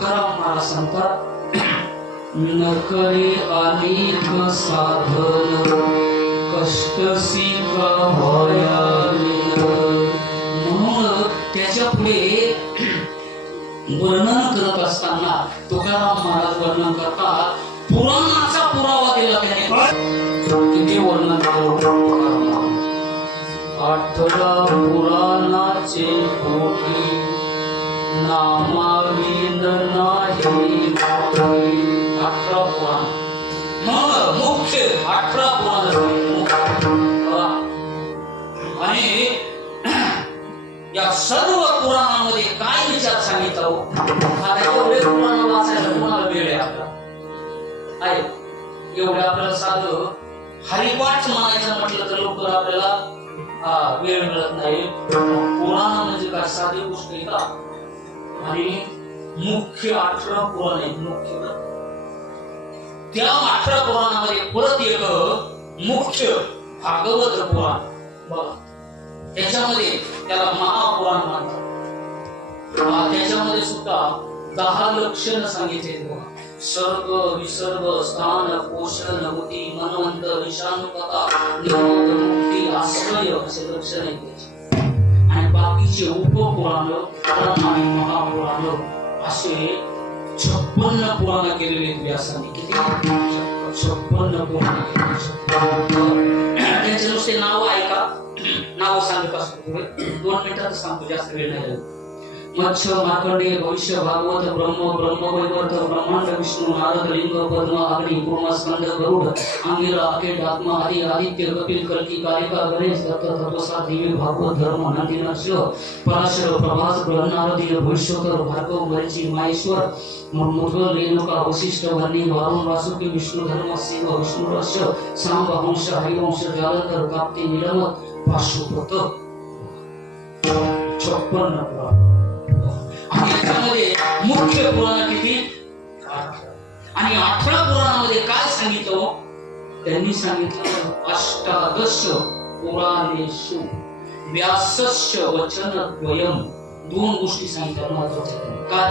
तुकाराम महाराज सांगतात, नकळे अनेक साधन कष्टसी भयाली. म्हणून त्याच्या पुढे वर्णन करत असताना तुकाराम महाराज वर्णन करतात, पुराणाचा पुरावा दिला त्याने. किती वर्णन केलं. 18 पुराणाचे पोटी नामाविन नाही. 18 पुराण मग मुख्य 18 पुराण. आणि या सर्व पुराणामध्ये काय विचार सांगितला हो? आता एवढे पुराण वाचायला कोणाला वेळ आहे आपला? आहे एवढे आपल्याला साधं हरिपाठ म्हणायचं म्हटलं तर लवकर आपल्याला वेळ मिळत नाही. पुराण म्हणजे काय साधी गोष्ट आहे का? आणि मुख्य 18 पुराण आहेत. मुख्य त्या 18 पुराणामध्ये परत एक मुख्य भागवत पुराण बघा. त्याच्यामध्ये त्याला महापुराण म्हणतात. त्याच्यामध्ये सुद्धा 10 लक्षण सांगितले. सर्ग विसर्ग स्थान पोषण गती मनवंत विषाणुकथा निरोध मुक्ती आश्रय असे लक्षण आहेत त्याचे. आणि बाकीचे उपपुराण आणि महापुराण असे 56 पुराण केलेले व्यासांनी. किती? 56 पुराण केलेले. त्यांचे नुसते नाव ऐका. नाव सांगत असतो 2 मिनिटात सांगतो, जास्त वेळ नाही. मत्स्य मार्कंडेय भविष्य भागवत ब्रह्म ब्रह्मवैवर्त ब्रह्मांड विष्णू नारद लिंग पद्म अग्नि कूर्म स्कंद गरुड अंगिरा अकेट आत्मा आदि आदित्य कपिल कल्की कालिका गणेश दत्त तत्वसार देवी भागवत धर्म नंदी नरसिंह पराशर प्रभास ब्रह्मनारदीय भविष्योत्तर भार्गव मरीची माहेश्वर मुद्गल रेणुका वशिष्ठ वन्नी वारुण वासुकी विष्णु धर्म शिव विष्णु रहस्य सांब हंस हरिवंश जालंधर काप्ती निलमत पाशुपत. 56 पुराण. आणि याच्यामध्ये मुख्य पुराण किती? 18. आणि 18 पुराणामध्ये काय सांगितलं? त्यांनी सांगितलं 18 पुराणेषु व्यासस्य वचनद्वयम्. 2 गोष्टी सांगितल्या महत्त्वाच्या. काय?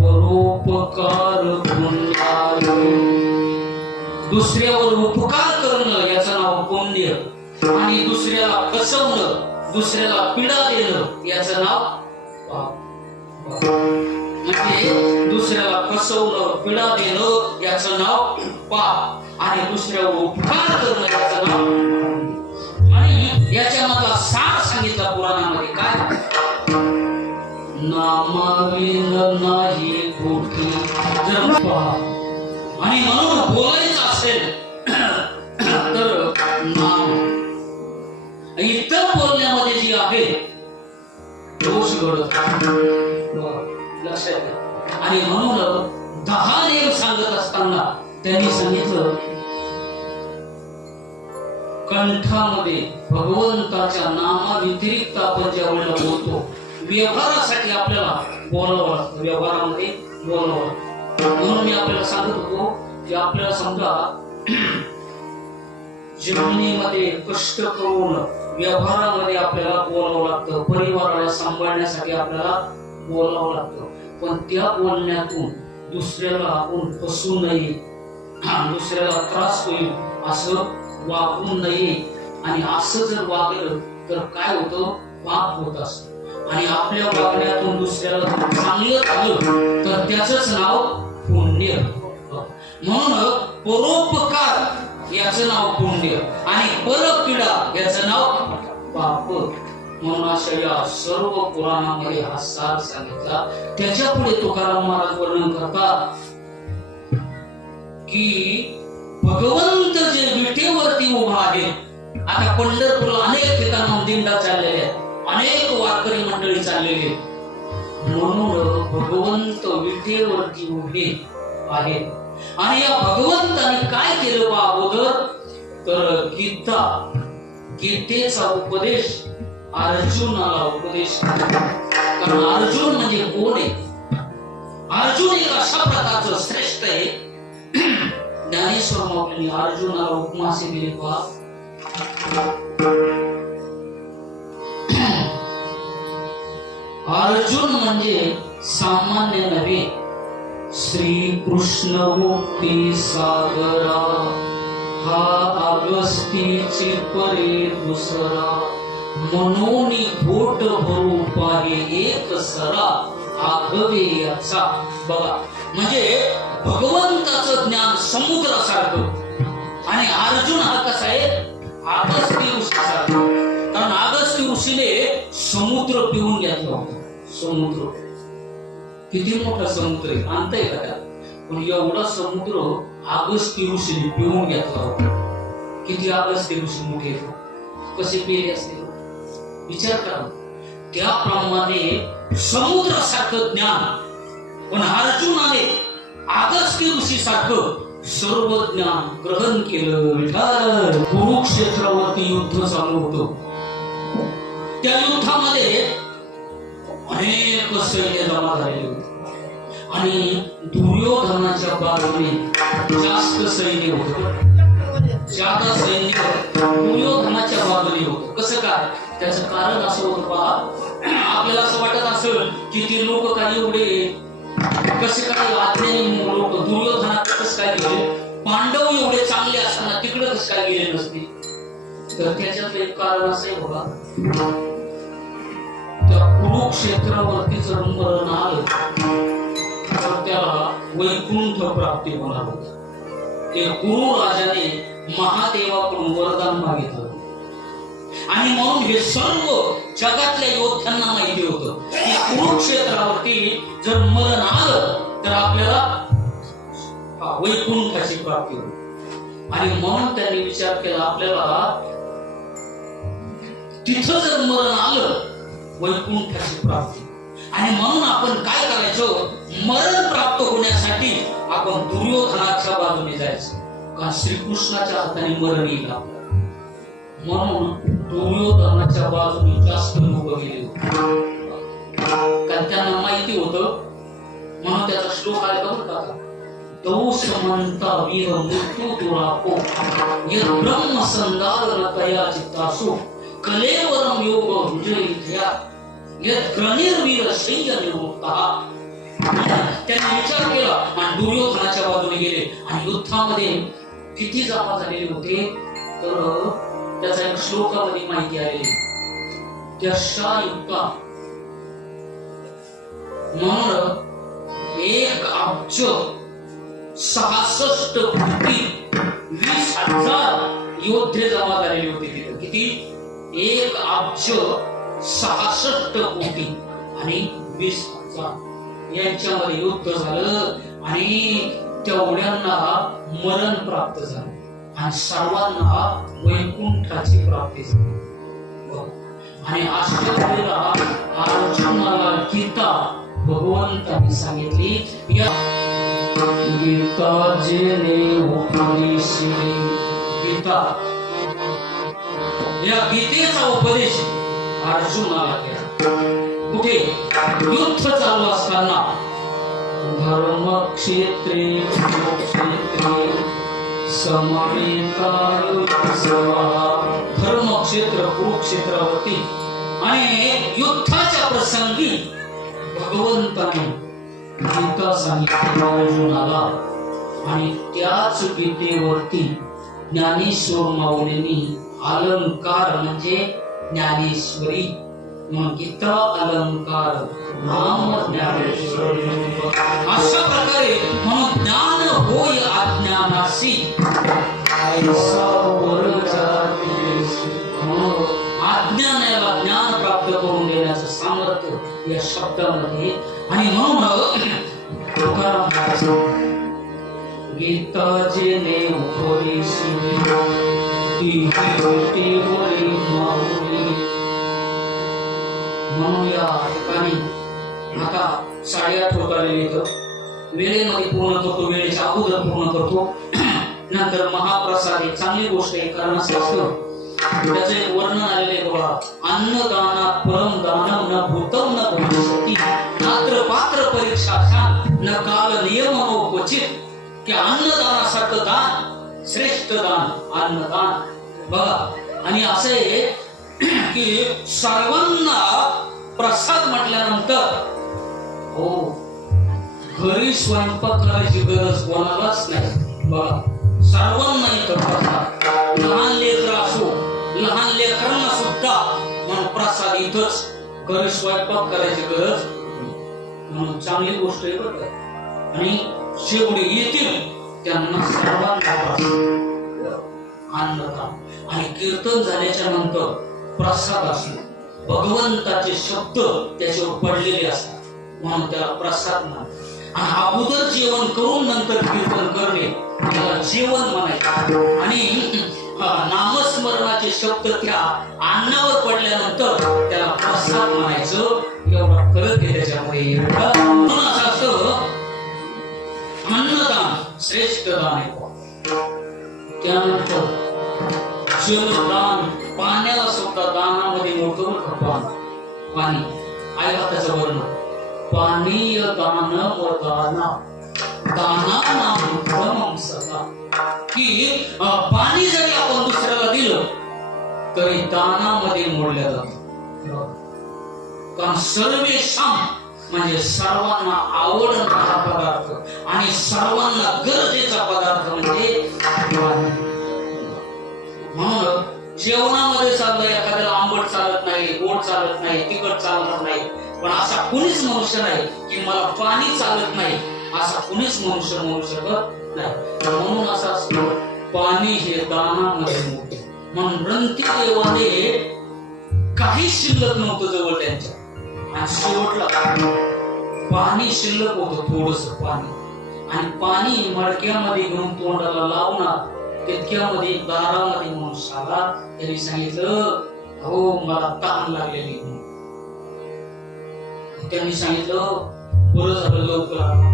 परोपकार पुण्याय. दुसऱ्यावर उपकार करणं याचं नाव पुण्य. आणि दुसऱ्याला फसवणं, दुसऱ्याला पीडा देणं याचं नाव पाप. म्हणजे दुसऱ्याला फसवणं पीडा देणं याचं नाव पाप. आणि दुसऱ्यावर उपकार करणं याचं नाव. आणि याच्या मधला सार सांगितला पुराणामध्ये. काय? नामाविन नाही कोटी. आणि म्हणून बोलायचं असेल तर नाम. इतर बोलण्यामध्ये जी आहे दोष घडत लक्षात घ्या. आणि म्हणून 10 नेम सांगत असताना त्यांनी सांगितलं, कंठामध्ये भगवंताच्या नामाव्यतिरिक्त आपण ज्या वेळेला बोलतो, व्यवहारासाठी आपल्याला बोलावं लागतं. व्यवहारामध्ये बोलावं लागतं. म्हणून मी आपल्याला सांगत होतो की आपल्याला समजा जीवनामध्ये कष्ट करून व्यवहारामध्ये आपल्याला बोलावं लागतं. परिवाराला सांभाळण्यासाठी आपल्याला बोलावं लागतं. पण त्या बोलण्यातून दुसऱ्याला आपण फसू नये, दुसऱ्याला त्रास होईल असं वागू नये. आणि असं जर वागलं तर काय होतं? पाप होत असतं. आणि आपल्या वागण्यातून दुसऱ्याला चांगलं झालं तर त्याचंच नाव पुण्य. म्हणून परोपकार याचं नाव पुण्य आणि परपीडा याचं नाव पाप. म्हणून अशा या सर्व पुराणामध्ये हा सार सांगितला. त्याच्या पुढे तुकाराम महाराज वर्णन करतात की भगवंत जे विटेवरती उभा आहे. आता पंढरपूरला अनेक ठिकाणी दिंडा चाललेले आहेत, अनेक वारकरी मंडळी चाललेली आहेत. म्हणून भगवंत विटेवरती उभे आहेत. आणि या भगवंताने काय केलं बा अगोदर? तर गीतेचा उपदेश अर्जुनाला उपदेश. कारण अर्जुन म्हणजे कोण आहे? अर्जुन एक अशा प्रकारचं श्रेष्ठ आहे. ज्ञानेश्वर माऊलींनी अर्जुनाला उपमा असे दिली बा, अर्जुन म्हणजे सामान्य नव्हे, श्री कृष्ण मुक्ती सागरा हा अगस्तीची परे दुसरा मनोनी घोट भरू पाहे एक सरा आगवे याचा. बघा म्हणजे भगवंताचं ज्ञान समुद्रासारखं आणि अर्जुन हा कसा आहे अगस्ती ऋषीसारखा. कारण अगस्ती ऋषीने समुद्र पिऊन घेतला होता. समुद्र किती मोठा समुद्र आहे आणताय का त्यात, पण एवढा समुद्र अगस्ती ऋषीने पिऊन घेतला होता. किती अगस्ती ऋषी मोठे कसे पेले असते विचार करा. त्याप्रमाणे समुद्रासारखं ज्ञान पण अर्जुनाने अगस्ती ऋषी सारखं सर्व ज्ञान ग्रहण केलं. कुरुक्षेत्रावरती युद्ध चालू होतं. त्या युद्धामध्ये अनेक सैन्य जमा झालेले होते आणि दुर्योधनाच्या बाजूने जास्त सैन्य होतं. ज्यादा सैन्य दुर्योधनाच्या बाजूने होतं. कसं काय त्याचं कारण असं होतं पहा. आपल्याला असं वाटत असेल की ते लोक काही एवढे कसे काय आज्ञानी लोक दुर्योधनाकडे कसं काय गेले, पांडव एवढे चांगले असताना तिकडे कसं काय गेले नसते. तर त्याच्यात एक कारण असं आहे बघा. त्या कुरुक्षेत्रावरती जर मरण आलं तर त्याला वैकुंठ प्राप्ती होणार होती. ते गुरु राजाने महादेवाकडून वरदान मागितलं आणि म्हणून हे सर्व जगातल्या योद्ध्यांना माहिती होतं की कुरुक्षेत्रावरती जर मरण आलं तर आपल्याला वैकुंठाची प्राप्ती होईल. आणि म्हणून त्यांनी विचार केला आपल्याला तिथं जर मरण आलं वैकुंठाची प्राप्ती, आणि म्हणून आपण काय करायचं मरण प्राप्त होण्यासाठी आपण दुर्योधनाच्या बाजूने जायचं. कारण श्रीकृष्णाच्या हाताने मरण येईल आपल्याला. म्हणून दुर्योधनाच्या बाजूने जास्त लोक गेले होते. कारण त्यांना माहिती होतं. म्हणून त्याचा श्लोक आहे का तौ समंता वीर मृत्यू दुरापो यद ब्रह्म संदार कया चित्तासु कलेवरम योग विजयित्या यद ग्रणिर्वीर शय्य निवृत्तः. त्यांनी विचार केला आणि दुर्योधनाच्या बाजूने गेले. आणि युद्धामध्ये किती जमा झालेले होते तर त्याचा एक श्लोकामध्ये माहिती आलेली. यशायुक्ता म्हणून 1 अब्ज 66 कोटी 20,000 योद्धे जमा झालेले होते तिथे. किती 1 अब्ज 66 कोटी आणि 20,000 यांच्यामध्ये युद्ध झालं आणि तेवढ्यांना मरण प्राप्त झालं आणि सर्वांना वैकुंठाची प्राप्ती झाली. आणि अशा वेळेला अर्जुनाला गीता भगवंतांनी सांगितली. गीता जेने उपदेशिले गीता या गीतेचा उपदेश अर्जुनाला केला. कुठे युद्ध चालू असताना धर्मक्षेत्रे धर्मक्षेत्र कुरुक्षेत्रावरती आणि युद्धाच्या प्रसंगी भगवंताने गीता सांगितली अर्जुनाला. आणि त्याच गीतेवरती ज्ञानेश्वर माऊलींनी अलंकार म्हणजे ज्ञानेश्वरी मग गीता अलंकार नाम ज्ञानेश्वरी अशा प्रकारे म्हणून ज्ञान होय अज्ञानासी अज्ञानाला ज्ञान प्राप्त करून देण्याचं सामर्थ्य या शब्दामध्ये. आणि म्हणून गीता जेने उपदेशिले म्हणून या ठिकाणी आता 8:30 होत आलेले इथं वेळेमध्ये पूर्ण करतो, वेळेच्या अगोदर पूर्ण करतो. नंतर महाप्रसाद ही चांगली गोष्ट आहे. कारण असं असतं त्याचं एक वर्णन आलेले बघा. अन्नदानात परम दानम न भूतम न भविष्यति नात्र पात्र परीक्षा न काल नियमनो क्वचित. की अन्नदानासारखं दान श्रेष्ठ दान अन्नदान बघा. आणि असं आहे की सर्वांना प्रसाद म्हटल्यानंतर हो घरी स्वयंपाक करायची गरज कोणालाच नाही बघा. सर्वांना इथं प्रसाद, लहान लेकर असो, लहान लेकरांना सुद्धा म्हणून प्रसाद इथंच. घरी स्वयंपाक करायची गरज म्हणून चांगली गोष्ट आहे बरं. आणि जेवढे येतील त्यांना सर्वांना अन्नदान. आणि कीर्तन झाल्याच्या नंतर प्रसाद असतो, भगवंताचे शब्द त्याच्यावर पडलेले असतात म्हणून त्याला प्रसाद म्हणतात. आणि अगोदर जेवण करून नंतर कीर्तन करणे त्याला जेवण म्हणायचं. आणि नामस्मरणाचे शब्द त्या अन्नावर पडल्यानंतर त्याला प्रसाद म्हणायचं. एवढा फरक आहे त्याच्यामध्ये. म्हणून असं असतं अन्नदान श्रेष्ठ दान आहे. त्यानंतर जलदान, पाण्याला सुद्धा दानामध्ये मोठं मोठं पाणी. ऐका त्याचं वर्णन. पानीय दान व दाना दानानाम सदा. की पाणी जरी आपण दुसऱ्याला दिलं तरी दानामध्ये मोडलं जातं. कारण सर्वेशाम म्हणजे सर्वांना आवडणारा पदार्थ आणि सर्वांना गरजेचा पदार्थ म्हणजे म्हणून जेवणामध्ये चाललं एखाद्याला आंबट चालत नाही, गोड चालत नाही, तिखट चालत नाही, पण असा कुणीच मनुष्य नाही की मला पाणी चालत नाही, असा कुणीच मनुष्य म्हणू शकत नाही. म्हणून असं असतं पाणी हे दानामध्ये मोठे. म्हणून रंती देवाने काही शिल्लक नव्हतं जवळ त्यांच्या, आणि शेवटला पाणी शिल्लक होतं थोडस पाणी. आणि पाणी मडक्यामध्ये घेऊन तोंडाला लावणार तितक्यामध्ये दारामध्ये माणूस आला. त्यांनी सांगितलं हो मला तहान लागलेली. त्यांनी सांगितलं बरं झालं लवकर.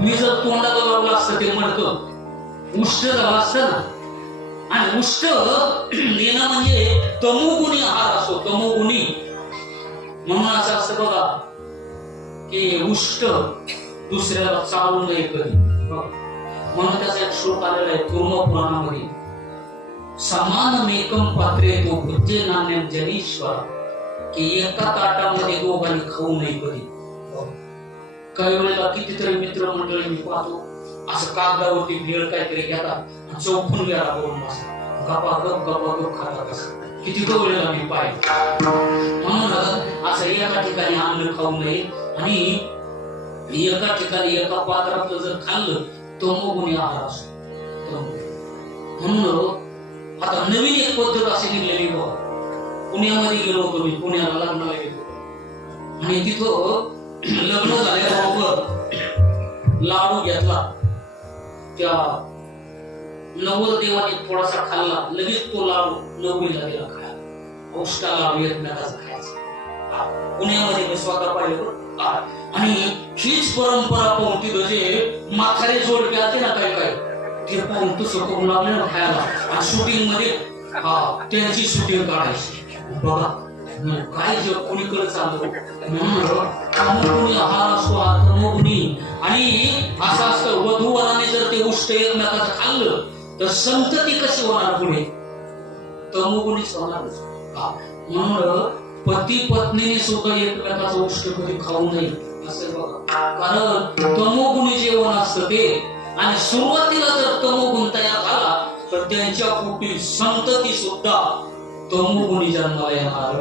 मी जर तोंडाला लावलं असतं ते मडकं उष्ट झालं असतं ना. आणि उष्ट येणं म्हणजे तमोगुणी आहार असतो, तमोगुणी. म्हणून असं असतं बघा की उष्ट दुसऱ्याला चालू नये कधी. म्हणून त्याचा एक श्लोक आलेला आहे कुर्म पुराणामध्ये. समानमेकम पात्रे तो बुद्धे नान्यम जनीश्वर. की एका ताटामध्ये दोघांनी खाऊ नये कधी. काही वेळेला कितीतरी मित्र मंडळी मी पाहतो असं कागदावरती भेळ काहीतरी घेतात आणि चौकून वेळा करून बसतात, गपागप खातात. असं किती वेळेला मी पाहिजे. म्हणून असं एका ठिकाणी अन्न खाऊ नये. आणि एका ठिकाणी एका पात्रात जर खाल्लं तमोगुणी आहार असतो. म्हणून आता नवीन एक पद्धत अशी निघलेली बघ. पुण्यामध्ये गेलो होतो मी, पुण्याला लग्नाला गेलो आणि तिथं लग्न झाल्याबरोबर लाडू घेतला. त्या नवरदेवाने थोडासा खाल्ला, लगेच तो लाडू नवरीला दिला खायला. औष्टा लाडू एकमेकाचा खायचा. पुण्यामध्ये मी स्वतः पाहिलं. आणि हीच परंपरा पाहून तिथं जे म्हातारे जोडपे असते ना काही काही ते पाहून तसं करून लागले ना खायला. आणि शूटिंग मध्ये त्यांची शूटिंग काढायची. बघा काय जग कुणीकडे चालतो. म्हणून आहार असतो आत्मगुणी. आणि असं असतं वधूवराने जर ते उष्ट एकमेकाचं खाल्लं तर संतती कशी होणार पुढे, तमोगुणीच होणार. म्हणून पती पत्नीने सुद्धा एकमेकाचं उष्ट कधी खाऊ नये असं बघा. कारण तमोगुणी जेवण असतं ते. आणि सुरुवातीला जर तमोगुण तयार झाला तर त्यांच्या पोटी संतती सुद्धा तमोगुणी जन्माला येणार.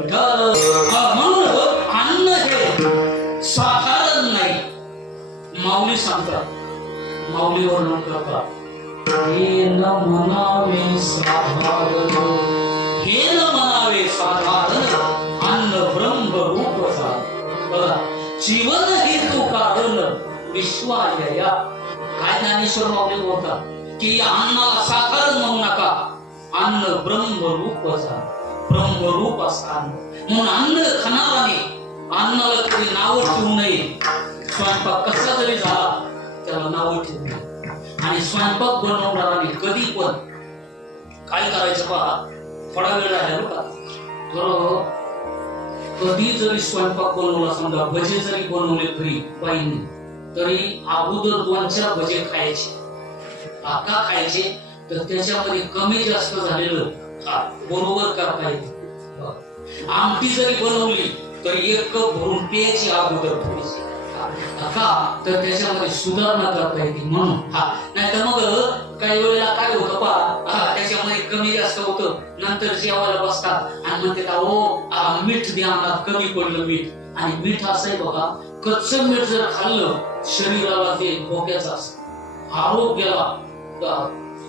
म्हणून अन्न हे साधारण नाही. माऊली सांगतात, माऊली वर्णन करतात, हे न म्हणावे साधारण, हे न म्हणावे साधारण अन्न ब्रह्म रूप बघा. जीवन हेतू कारण विश्वालया. काय ज्ञानेश्वर माऊली बोलतात की अन्नाला साधारण म्हणू नका, अन्न ब्रह्मरूपचा, ब्रह्मरूप असतात. म्हणून अन्न खाणाराने अन्नाला कधी नाव ठेवू नये. स्वयंपाक कसा जरी झाला त्याला नाव ठेवू नये. आणि स्वयंपाक बनवणाराने कधी पण काय करायचं पहा, थोडा वेळ राहिला बघा. कधी जरी स्वयंपाक बनवला, समजा भजे जरी बनवले घरी बाईंनी, तरी अगोदर 2-4 भजे खायचे. का खायचे तर त्याच्यामध्ये कमी जास्त झालेलं बरोबर करता येते. आमटी जरी बनवली तरी 1 कप भरून प्यायची अगोदर थोडीशी. का तर त्याच्यामध्ये सुधारणा करता येते म्हणून. नाही तर मग काही वेळेला काय होतं पहा, त्याच्यामध्ये कमी जास्त होतं, नंतर जेवायला बसतात आणि म्हणते हो मीठ द्या, मला कमी पडलं मीठ. आणि मीठ असं आहे बघा, कच्चं मीठ जर खाल्लं शरीराला ते धोक्याचं असतं, आरोग्याला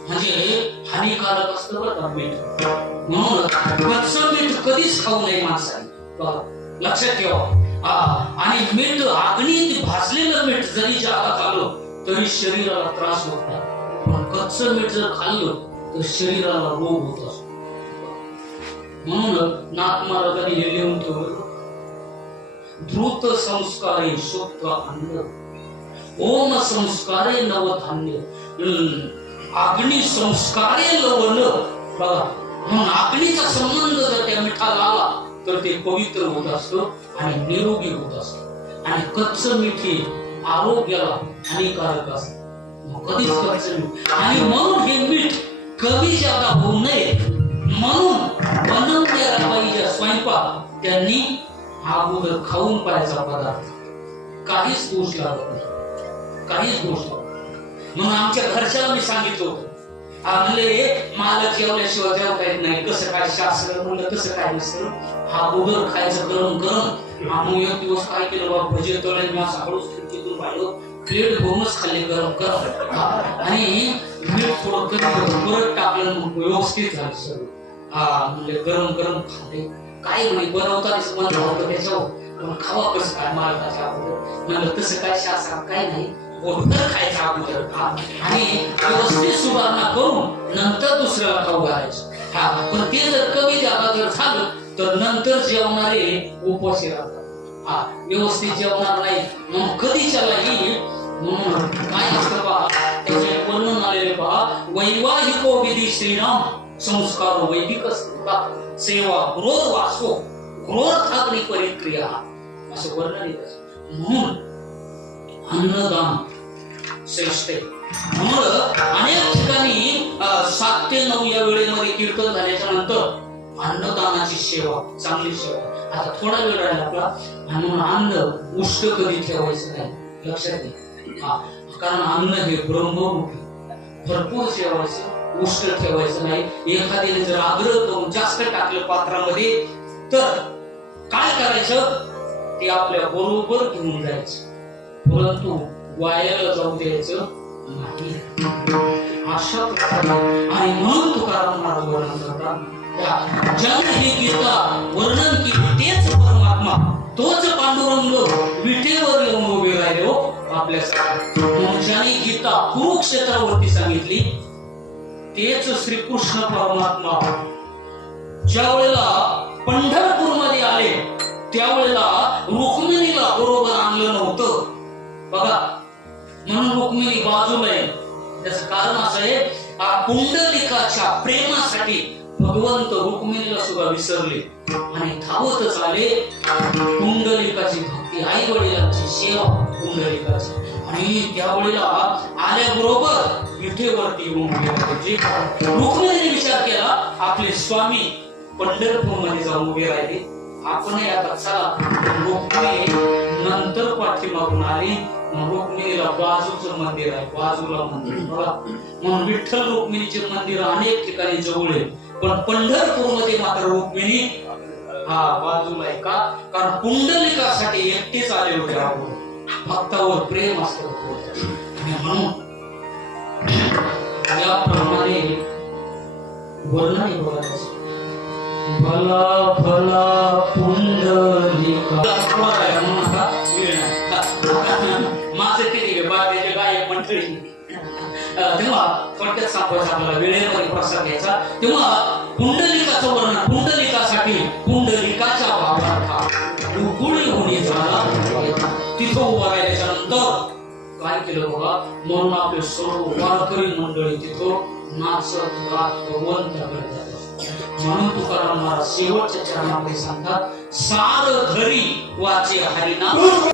म्हणजे हानिकारक असतं बरं का मीठ. म्हणून कच्चं मीठ कधीच खाऊ नये माणसाने, लक्षात ठेवा. आणि मीठ अग्नी भाजलेलं मीठ जरी जागात आलं तरी शरीराला त्रास होत नाही, पण कच्चं मीठ जर खाल्लं तर शरीराला रोग होत असतो. म्हणून नाथ महाराजांनी हे लिहून ठेवलं, धृत संस्कारे शुद्ध अन्न, ओम संस्कारे नवधान्य, अग्नि संस्कारे लवण. बघा, म्हणून अग्नीचा संबंध जर त्या मिठाला आला तर ते पवित्र होत असतं आणि निरोगी होत असतं. आणि कच्चं मीठ हे आरोग्याला हानिकारक असतं, कधीच कच्चं मीठ. आणि म्हणून हे मीठ कमी जादा होऊ नये म्हणून बनवणाऱ्या बाईच्या स्वयंपाक त्यांनी अगोदर खाऊन पाहायचा पदार्थ, काहीच दोष लागत नाही, काहीच दोष लागत. म्हणून आमच्या घरच्याला मी सांगितलं होतं, म्हणले मालक जेवल्याशिवाय जेवता येत नाही. कसं काय शास्त्र? म्हणलं कसं काय नसतं, अगोदर खायचं गरम गरम. मग एक दिवस काय केलं बाबा, भजे तळे, मी असं हळूच खिडकीतून पाहिलं, प्लेट भरूनच खाल्ले गरम गरम. आणि मीठ थोडं कमी परत टाकलं, मग व्यवस्थित झालं सगळं. म्हणले गरम गरम खाल्ले. काय म्हणे बनवतानाच म्हणलं होतं त्याच्यावर, पण खावा कसं काय मालकाच्या अगोदर. म्हणलं तसं काय शास्त्रात काय नाही, पोटभर खायचं अगोदर आणि व्यवस्थित सुधारणा करून नंतर दुसऱ्याला खाऊ घालायचं. पण ते जर कमी जागा जर झालं तर नंतर जेवणारे उपवासी राहतात, व्यवस्थित जेवणार नाही, मग कधी चला येईल. म्हणून काय असतं पहा, त्याचे वर्णन आलेले पहा, वैवाहिको विधी श्रीराम संस्कार वैदिक असतात, सेवा क्रोध वासो क्रोधाग्नी परिक्रिया, असं वर्णन येत. म्हणून अन्नदान श्रेष्ठ आहे. म्हणून अनेक ठिकाणी 7 ते 9 या वेळेमध्ये कीर्तन झाल्याच्या नंतर अन्नदानाची सेवा, चांगली सेवा. आता थोडा वेळ राहिला आपला, म्हणून अन्न उष्ट कधी ठेवायचं नाही, लक्षात घ्या. कारण अन्न हे ब्रह्मरूपी, भरपूर जेवायचं, उष्ट ठेवायचं नाही. एखाद्याने जर आग्रह करून जास्त टाकलं पात्रामध्ये तर काय करायचं, ते आपल्या बरोबर घेऊन जायचं, परंतु वायाला जाऊ द्यायचं नाही. अशा प्रकारे. आणि म्हणून तुकाराम महाराज वर्णन करतात, ज्याने हे गीता वर्णन केले तेच परमात्मा, तोच पांडुरंग विटेवर येऊन उभे राहिले आपल्यासाठी. म्हणून ज्याने गीता कुरुक्षेत्रावरती सांगितली तेच श्रीकृष्ण परमात्मा ज्या वेळेला पंढरपूर मध्ये आले त्यावेळेला रुक्मिणीला बरोबर आणलं नव्हतं. बघा, म्हणून रुक्मिणी बाजूला आहे. त्याचं कारण असं आहे, पुंडलिकाच्या प्रेमासाठी भगवंत रुक्मिणीला सुद्धा विसरले आणि धावतच आले. पुंडलिकाची भक्ती, आई वडिलांची सेवा पुंडलिकाची. आणि त्यावेळेला आल्याबरोबर विठेवरती येऊन गेले. रुक्मिणीने विचार केला, आपले स्वामी पंढरपूर मध्ये जाऊन उभे राहिले, आपण आता चला. रुक्मिणी नंतर पाठीमागून आली. रुक्मिणीला बाजूचं मंदिर आहे, बाजूला मंदिर. म्हणून विठ्ठल रुक्मिणीचे मंदिर अनेक ठिकाणी जवळ आहे, पण पंढरपूर मध्ये मात्र रुक्मिणी बाजूला आहे. का? कारण पुंडलिकासाठी एकटेच आले होते. भक्तावर प्रेम असतं. म्हणून याप्रमाणे वर्णन बोलायचं. भला भला पुंडलिका माझं किती बाळाचे गायक मंडळी तेव्हा थोडक्यात सांगायचं आपल्याला, वेळेमध्ये प्रसाद घ्यायचा. तेव्हा पुंडलिकाचं वर्णन, पुंडलिकासाठी पुंडलिकाच्या भावार्थ उघडी होणे झाला. तिथं उभा राहिल्याच्या नंतर काय केलं बघा, म्हणून आपले सर्व वारकरी मंडळी तिथं नाचत गात भगवंताकडे जातात. म्हणून तुकाराम महाराज शेवटच्या चरणामध्ये सांगतात, सार धरी वाचे हरिनाम.